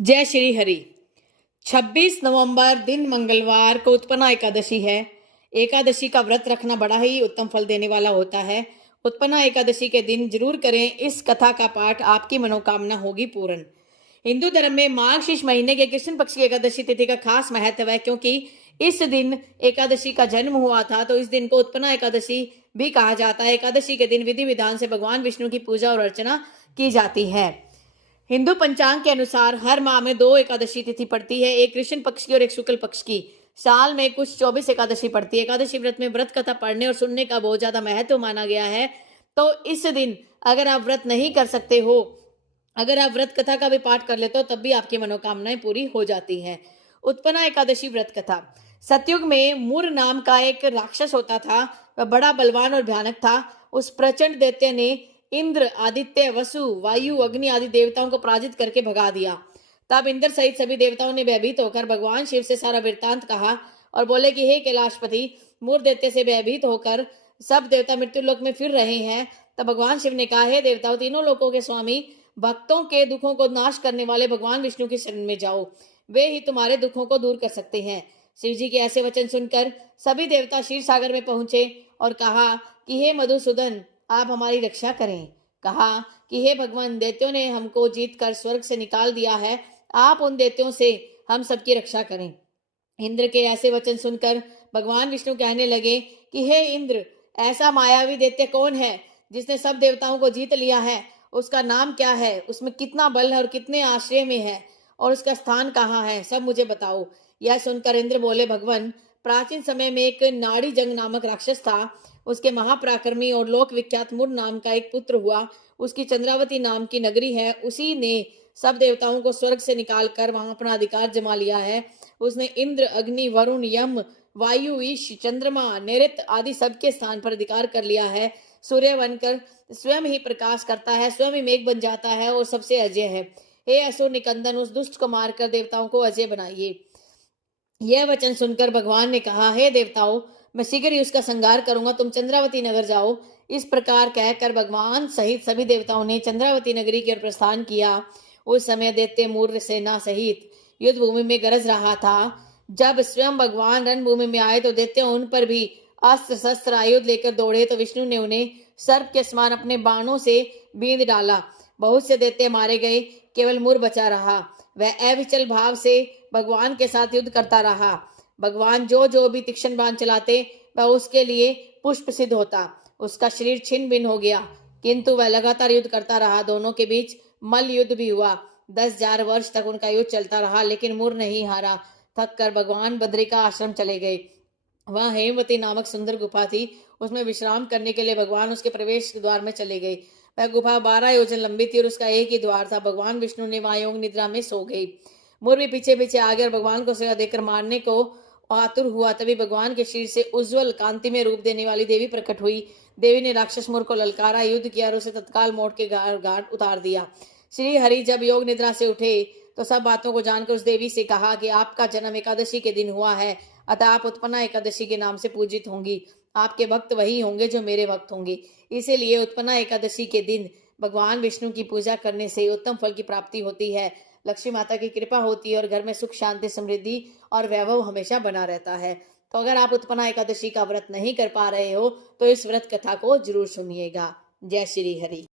जय श्री हरि। 26 नवंबर दिन मंगलवार को उत्पन्ना एकादशी है। एकादशी का व्रत रखना बड़ा ही उत्तम फल देने वाला होता है। उत्पन्ना एकादशी के दिन जरूर करें इस कथा का पाठ, आपकी मनोकामना होगी पूर्ण। हिंदू धर्म में मार्गशीर्ष महीने के कृष्ण पक्ष की एकादशी तिथि का खास महत्व है, क्योंकि इस दिन एकादशी का जन्म हुआ था, तो इस दिन को उत्पन्ना एकादशी भी कहा जाता है। एकादशी के दिन विधि विधान से भगवान विष्णु की पूजा और अर्चना की जाती है। हिंदू पंचांग के अनुसार हर माह में 2 एकादशी तिथि पड़ती है, एक कृष्ण पक्ष की और एक शुक्ल पक्ष की। साल में कुछ 24 एकादशी पड़ती है। एकादशी व्रत में व्रत कथा पढ़ने और सुनने का बहुत ज्यादा महत्व माना गया है। तो इस दिन अगर आप व्रत नहीं कर सकते हो, अगर आप व्रत कथा का भी पाठ कर लेते हो, तब भी आपकी मनोकामनाएं पूरी हो जाती हैं। उत्पन्ना एकादशी व्रत कथा। सतयुग में मुर नाम का एक राक्षस होता था। वह बड़ा बलवान और भयानक था। उस प्रचंड दैत्य ने इंद्र, आदित्य, वसु, वायु, अग्नि आदि देवताओं को पराजित करके भगा दिया। तब इंद्र सहित सभी देवताओं ने भयभीत होकर भगवान शिव से सारा वृत्तांत कहा और बोले कि हे कैलाशपति, मूर दैत्य से भयभीत होकर सब देवता मृत्यु लोक में फिर रहे हैं। तब भगवान शिव ने कहा, हे देवताओं, तीनों लोकों के स्वामी, भक्तों के दुखों को नाश करने वाले भगवान विष्णु की शरण में जाओ, वे ही तुम्हारे दुखों को दूर कर सकते हैं। शिव जी के ऐसे वचन सुनकर सभी देवता क्षीर सागर में पहुंचे और कहा कि हे मधुसूदन, आप हमारी रक्षा करें। कहा कि हे भगवान, दैत्यों ने हमको जीत कर स्वर्ग से निकाल दिया है, आप उन दैत्यों से हम सबकी रक्षा करें। इंद्र के ऐसे वचन सुनकर भगवान विष्णु कहने लगे कि हे इंद्र, ऐसा मायावी दैत्य कौन है जिसने सब देवताओं को जीत लिया है? उसका नाम क्या है? उसमें कितना बल है और कितने आश्रय में है, और उसका स्थान कहाँ है? सब मुझे बताओ। यह सुनकर इंद्र बोले, भगवान, प्राचीन समय में एक नाड़ी जंग नामक राक्षस था। उसके महापराक्रमी और लोक विख्यात मुर नाम का एक पुत्र हुआ। उसकी चंद्रावती नाम की नगरी है। उसी ने सब देवताओं को स्वर्ग से निकालकर वहां अपना अधिकार जमा लिया है। उसने इंद्र, अग्नि, वरुण, यम, वायु, ईश, चंद्रमा, नैऋत्य आदि सबके स्थान पर अधिकार कर लिया है। सूर्य बनकर स्वयं ही प्रकाश करता है, स्वयं ही मेघ बन जाता है और सबसे अजय है। हे असुर निकंदन, उस दुष्ट को मारकर देवताओं को अजय बनाइए। यह वचन सुनकर भगवान ने कहा, हे देवताओं, मैं शीघ्र ही उसका संहार करूंगा, तुम चंद्रावती नगर जाओ। इस प्रकार कहकर भगवान सहित सभी देवताओं ने चंद्रावती नगरी की ओर प्रस्थान किया। उस समय दैत्य मूर सेना सहित युद्ध भूमि में गरज रहा था। जब स्वयं भगवान रणभूमि में आए तो दैत्य उन पर भी अस्त्र शस्त्र आयुध लेकर दौड़े, तो विष्णु ने उन्हें सर्प के समान अपने बाणों से बींध डाला। बहुत से दैत्य मारे गए, केवल मूर बचा रहा। वह अविचल भाव से भगवान के साथ युद्ध करता रहा। भगवान जो जो भी तीक्ष्ण बाण चलाते, वह उसके लिए पुष्प सिद्ध होता। उसका शरीर छिन्न भिन्न हो गया, किंतु वह लगातार युद्ध करता रहा। दोनों के बीच मल्ल युद्ध भी हुआ। 10,000 वर्ष तक उनका युद्ध चलता रहा, लेकिन मूर नहीं हारा। थक कर भगवान बद्रिका आश्रम चले गए। वहां हेमवती नामक सुंदर गुफा थी। उसमें विश्राम करने के लिए भगवान उसके प्रवेश द्वार में चले गए। वह गुफा 12 योजन लंबी थी और उसका एक ही द्वार था। भगवान विष्णु ने वहां योग निद्रा में सो गई। मोर भी पीछे पीछे आ गया और भगवान को सेवा देकर मारने को आतुर हुआ। तभी भगवान के शरीर से उज्जवल कांति में रूप देने वाली देवी प्रकट हुई। देवी ने राक्षस मोर को ललकारा, युद्ध किया और उसे तत्काल मौत के घाट उतार दिया। श्री हरि जब योग निद्रा से उठे तो सब बातों को जानकर उस देवी से कहा कि आपका जन्म एकादशी के दिन हुआ है, अतः आप उत्पन्ना एकादशी के नाम से पूजित होंगी। आपके भक्त वही होंगे जो मेरे भक्त होंगे। इसीलिए उत्पन्ना एकादशी के दिन भगवान विष्णु की पूजा करने से उत्तम फल की प्राप्ति होती है, लक्ष्मी माता की कृपा होती है और घर में सुख, शांति, समृद्धि और वैभव हमेशा बना रहता है। तो अगर आप उत्पन्ना एकादशी का व्रत नहीं कर पा रहे हो, तो इस व्रत कथा को जरूर सुनिएगा। जय श्री हरि।